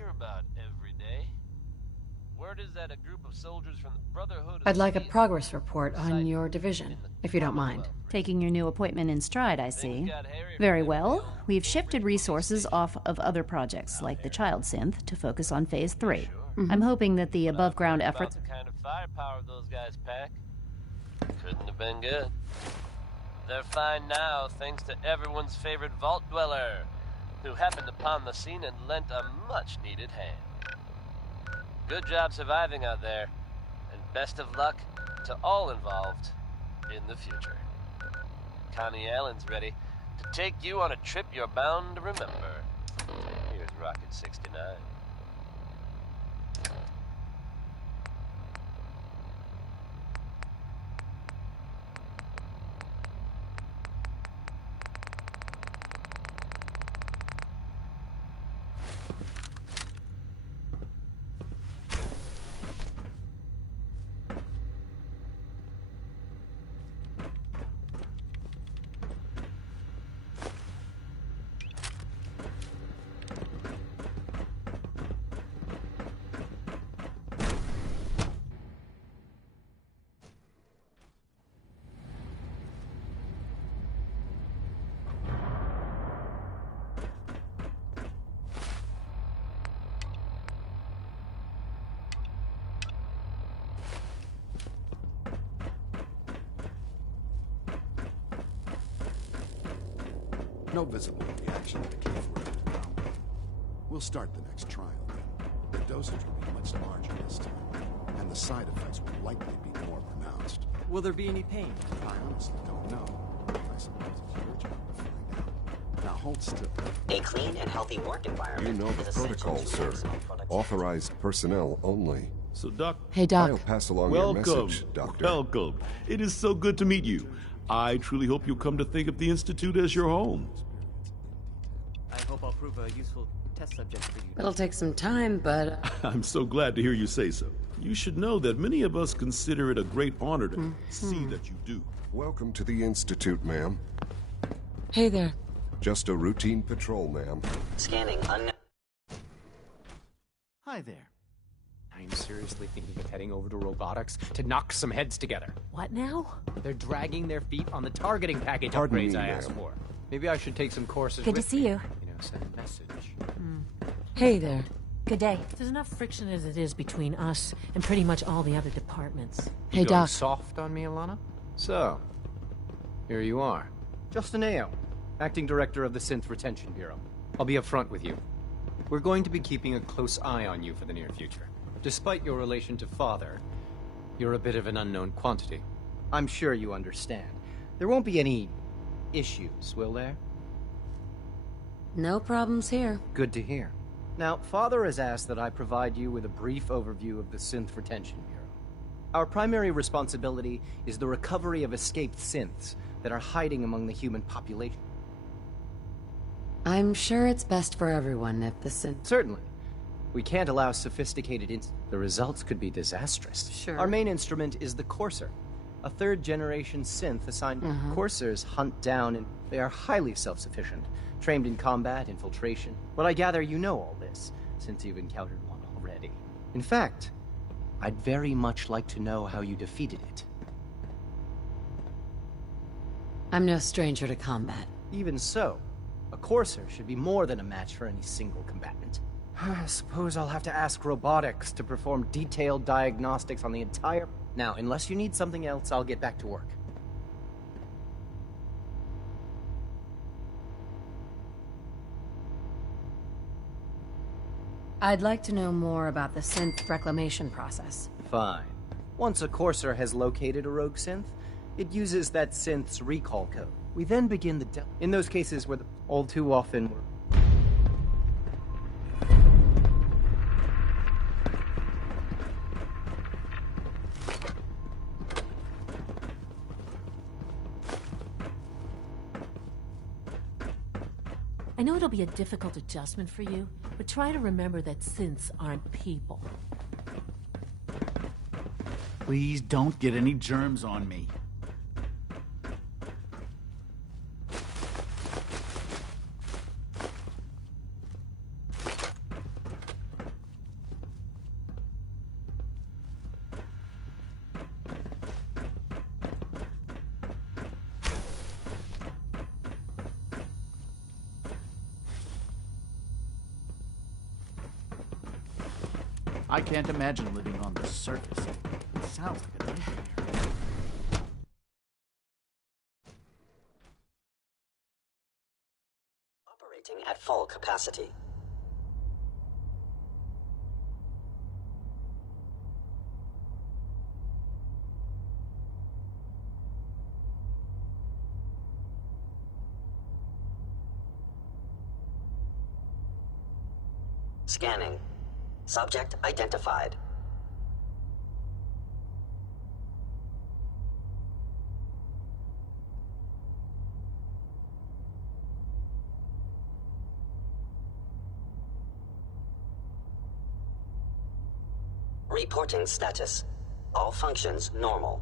Word is that a group of soldiers from the Brotherhood of I'd like a Steel progress report on your division, if you don't mind. Taking your new appointment in stride, I see. Very well. We've shifted resources off of other projects, like the Child Synth, to focus on Phase 3. I'm hoping that the above-ground efforts... the kind of firepower those guys pack. Couldn't have been good. They're fine now, thanks to everyone's favorite Vault Dweller, who happened upon the scene and lent a much-needed hand. Good job surviving out there, and best of luck to all involved in the future. Connie Allen's ready to take you on a trip you're bound to remember. Here's Rocket 69. No visible reaction to the K4. We'll start the next trial then. The dosage will be much larger this time, and the side effects will likely be more pronounced. Will there be any pain? I honestly don't know. I suppose it's your job to find out. Now hold still. A clean and healthy work environment You know the is essential protocol, to sir. maximum productivity. Authorized personnel only. So, Doc... Hey, Doc. I'll pass along Welcome. your message, Doctor. Welcome. It is so good to meet you. I truly hope you'll come to think of the Institute as your home. I hope I'll prove a useful test subject for you. It'll take some time, but... I'm so glad to hear you say so. You should know that many of us consider it a great honor to see that you do. Welcome to the Institute, ma'am. Hey there. Just a routine patrol, ma'am. Scanning unknown. Hi there. I'm seriously thinking of heading over to robotics to knock some heads together. What now? They're dragging their feet on the targeting package Pardon upgrades me, I asked ma'am. for. Maybe I should take some courses Good to with see me. you. Send a message. Hey there. Good day. There's enough friction as it is between us and pretty much all the other departments. Hey, You going Doc. soft on me, Alana? So, here you are. Justin Ayo, Acting Director of the Synth Retention Bureau. I'll be upfront with you. We're going to be keeping a close eye on you for the near future. Despite your relation to Father, you're a bit of an unknown quantity. I'm sure you understand. There won't be any issues, will there? No problems here. Good to hear. Now, Father has asked that I provide you with a brief overview of the Synth Retention Bureau. Our primary responsibility is the recovery of escaped synths that are hiding among the human population. I'm sure it's best for everyone if the Certainly. We can't allow sophisticated The results could be disastrous. Sure. Our main instrument is the Courser, a third-generation synth assigned... Coursers hunt down and they are highly self-sufficient, trained in combat, infiltration. But I gather you know all this, since you've encountered one already. In fact, I'd very much like to know how you defeated it. I'm no stranger to combat. Even so, a Courser should be more than a match for any single combatant. I suppose I'll have to ask robotics to perform detailed diagnostics on the entire... Now, unless you need something else, I'll get back to work. I'd like to know more about the synth reclamation process. Fine. Once a Courser has located a rogue synth, it uses that synth's recall code. We then begin the in those cases where all too often we're... I know it'll be a difficult adjustment for you, but try to remember that synths aren't people. Please don't get any germs on me. I can't imagine living on the surface. It sounds like a nightmare. Operating at full capacity. Scanning. Subject identified. Reporting status. All functions normal.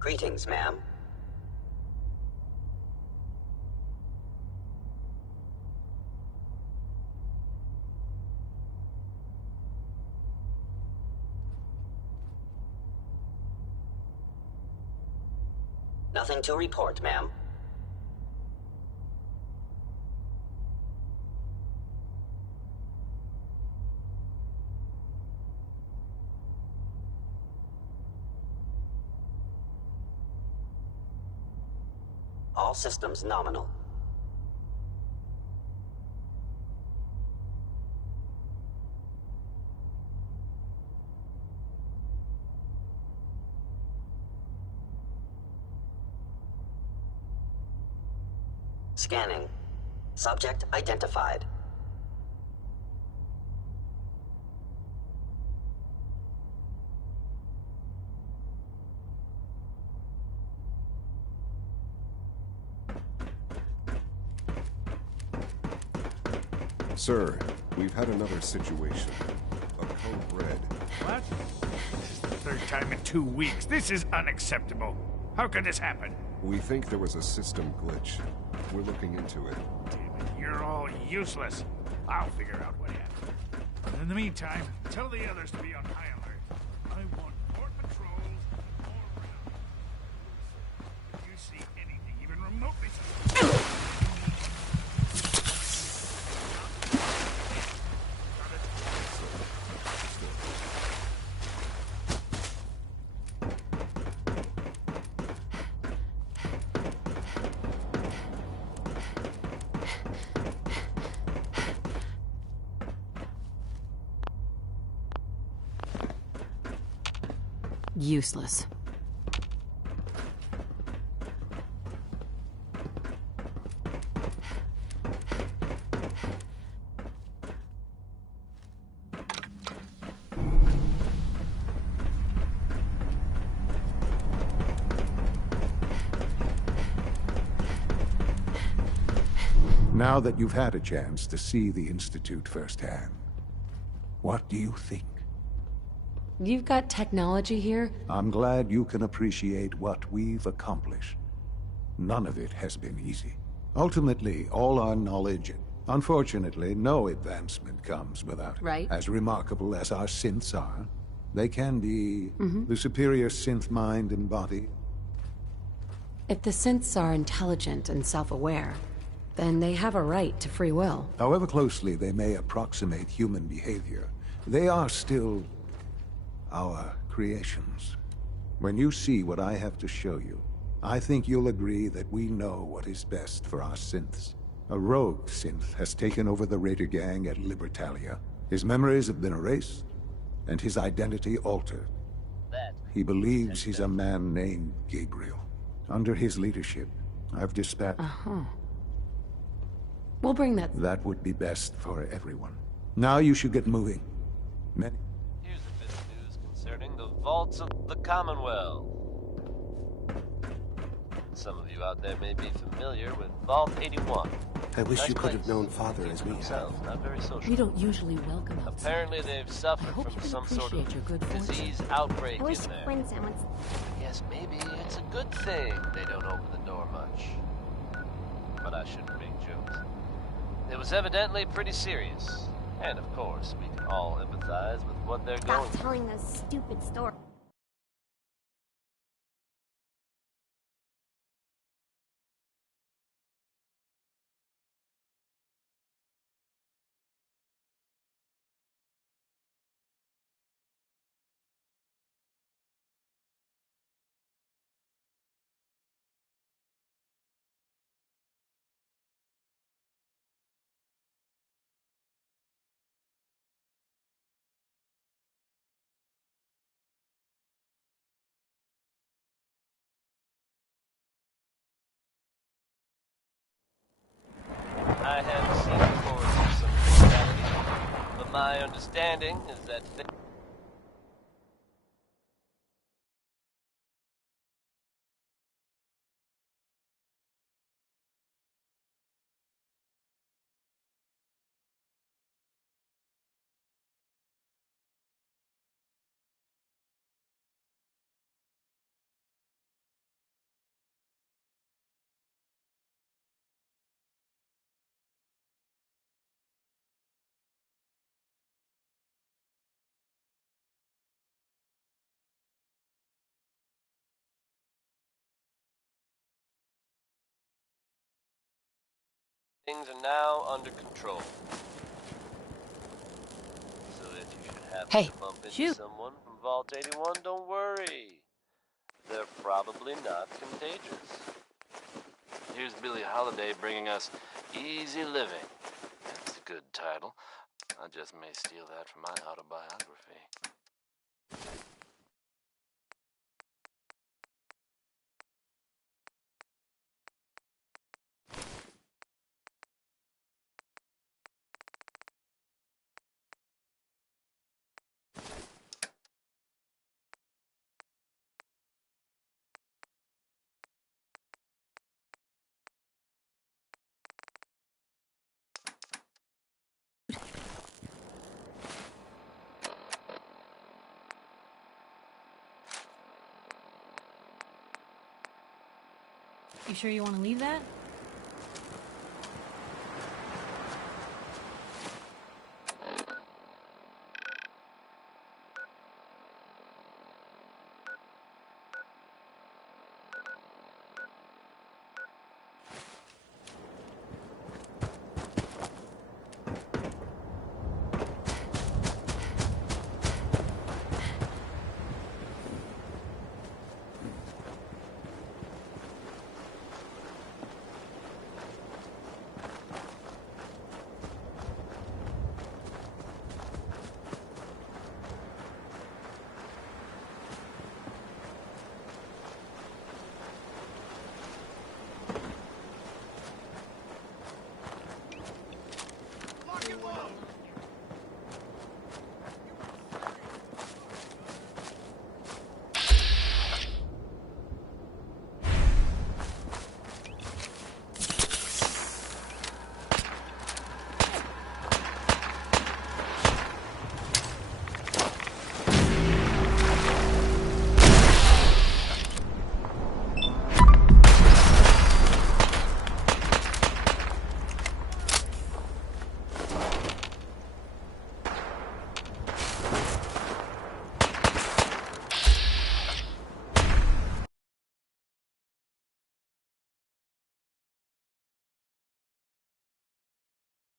Greetings, ma'am. Nothing to report, ma'am. All systems nominal. Scanning. Subject identified. Sir, we've had another situation. A code red. What? This is the third time in 2 weeks. This is unacceptable. How could this happen? We think there was a system glitch. We're looking into it. Damn it, you're all useless. I'll figure out what happened. But in the meantime, tell the others to be on high alert. I want more patrols, more rounds. If you see anything even remotely Useless. Now that you've had a chance to see the Institute firsthand, what do you think? You've got technology here? I'm glad you can appreciate what we've accomplished. None of it has been easy. Ultimately, all our knowledge, unfortunately, no advancement comes without it. Right. As remarkable as our synths are, they can be the superior synth mind and body. If the synths are intelligent and self-aware, then they have a right to free will. However closely they may approximate human behavior, they are still our creations. When you see what I have to show you, I think you'll agree that we know what is best for our synths. A rogue synth has taken over the Raider gang at Libertalia. His memories have been erased, and his identity altered. He believes he's a man named Gabriel. Under his leadership, I've dispatched... We'll bring that... That would be best for everyone. Now you should get moving. Many... Concerning the vaults of the Commonwealth. Some of you out there may be familiar with Vault 81. I wish you could have known Father as we have. Not very social. We don't usually welcome outsiders. Apparently they've suffered from some sort of disease outbreak in there. I guess maybe it's a good thing they don't open the door much. But I shouldn't make jokes. It was evidently pretty serious. And of course, we can all empathize with what they're going through. Stop telling those stupid stories. I have seen reports of some fatality, but my understanding is that things are now under control. So if you should happen to bump into someone from Vault 81, don't worry. They're probably not contagious. here's Billie Holiday bringing us Easy Living. That's a good title. I just may steal that from my autobiography. You sure you want to leave that?